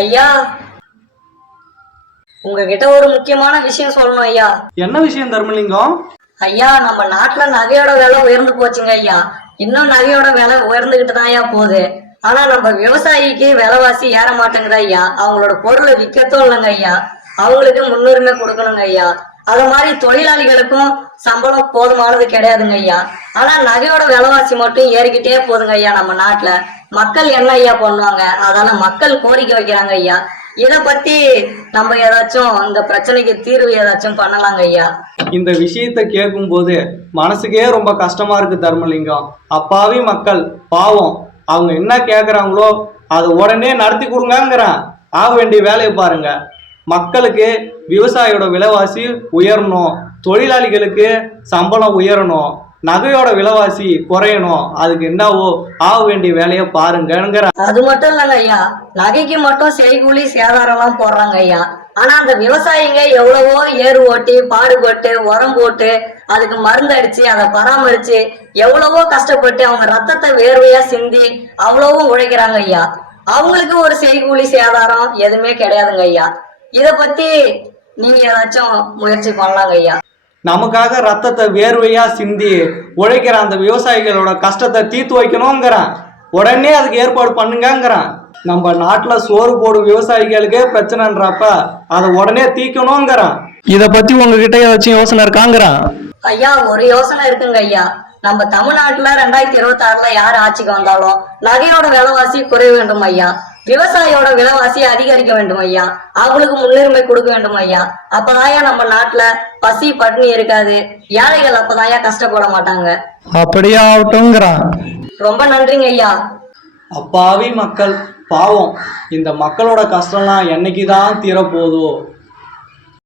ஐயா, உங்ககிட்ட ஒரு முக்கியமான விஷயம் சொல்லணும் ஐயா. என்ன விஷயம் தர்மலிங்கம்? ஐயா, நம்ம நாட்டுல நகையோட விலை உயர்ந்து போச்சுங்க ஐயா. இன்னும் நகையோட விலை உயர்ந்துகிட்டு தான் ஐயா போகுது. ஆனா நம்ம விவசாயிக்கு விலைவாசி ஏற மாட்டேங்குது ஐயா. அவங்களோட பொருளை விற்கத்தும் இல்லைங்க ஐயா. அவங்களுக்கு முன்னுரிமை கொடுக்கணுங்க ஐயா. அது மாதிரி தொழிலாளிகளுக்கும் சம்பளம் போதுமானது கிடையாதுங்க ஐயா. ஆனா நகையோட விலைவாசி மட்டும் ஏறிக்கிட்டே போதுங்க ஐயா. நம்ம நாட்டுல மக்கள் என்ன ஐயா பண்ணுவாங்க? அதான மக்கள் கோரிக்கை வைக்கிறாங்க ஐயா. இத பத்தி நம்ம ஏதாச்சும் இந்த பிரச்சனைக்கு தீர்வு ஏதாச்சும் பண்ணலாங்க ஐயா. இந்த விஷயத்த கேட்கும் போது மனசுக்கே ரொம்ப கஷ்டமா இருக்கு தர்மலிங்கம். அப்பாவி மக்கள் பாவம், அவங்க என்ன கேக்குறாங்களோ அதை உடனே நடத்தி கொடுங்கங்கிறான். ஆக வேண்டிய வேலையை பாருங்க. மக்களுக்கு விவசாயியோட விலைவாசி உயரணும், தொழிலாளிகளுக்கு சம்பளம் உயரணும், நகையோட விலைவாசி குறையணும். அதுக்கு என்னவோ ஆக வேண்டிய வேலையை பாருங்கிற. அது மட்டும் இல்லைங்க ஐயா, நகைக்கு மட்டும் செய்கூலி சேதாரம் எல்லாம் போடுறாங்க ஐயா. ஆனா அந்த விவசாயிங்க எவ்வளவோ ஏறு ஓட்டி பாடுபட்டு உரம் போட்டு அதுக்கு மருந்து அடிச்சு அதை பராமரிச்சு எவ்வளவோ கஷ்டப்பட்டு அவங்க ரத்தத்தை வேர்வையா சிந்தி அவ்வளவும் உழைக்கிறாங்க ஐயா. அவங்களுக்கு ஒரு செய்கூலி சேதாரம் எதுவுமே கிடையாதுங்க ஐயா. இத பத்தி நீங்க ஏதாச்சும் முயற்சி பண்ணலாங்க ஐயா. நமக்காக ரத்தத்தை வேர்வையா சிந்தி உழைக்கிற அந்த விவசாயிகளோட கஷ்டத்தை தீர்த்து வைக்கணுங்கிறான். உடனே அதுக்கு ஏற்பாடு பண்ணுங்கிறான். நம்ம நாட்டுல சோறு போடும் விவசாயிகளுக்கே பிரச்சனைன்றப்ப அதை உடனே தீர்க்கணுங்கிறான். இத பத்தி உங்ககிட்ட ஏதாச்சும் யோசனை இருக்காங்கிறான். ஐயா, ஒரு யோசனை இருக்குங்க ஐயா. நம்ம தமிழ்நாட்டுல 2026 யார் ஆட்சிக்கு வந்தாலும் நகையோட விலைவாசி குறைய வேண்டும் ஐயா. விவசாயியோட விலைவாசி அதிகரிக்க வேண்டும் ஐயா. அவங்களுக்கு முன்னுரிமை கொடுக்க வேண்டும் ஐயா. அப்பதான் நம்ம நாட்டுல பசி பட்டினி இருக்காது. ஏழைகள் அப்பதான் கஷ்டப்பட மாட்டாங்க. அப்படியே ஆகட்டும்ங்கிறான். ரொம்ப நன்றிங்க ஐயா. அப்பாவி மக்கள் பாவம், இந்த மக்களோட கஷ்டம்லாம் என்னைக்குதான் தீரப்போதோ.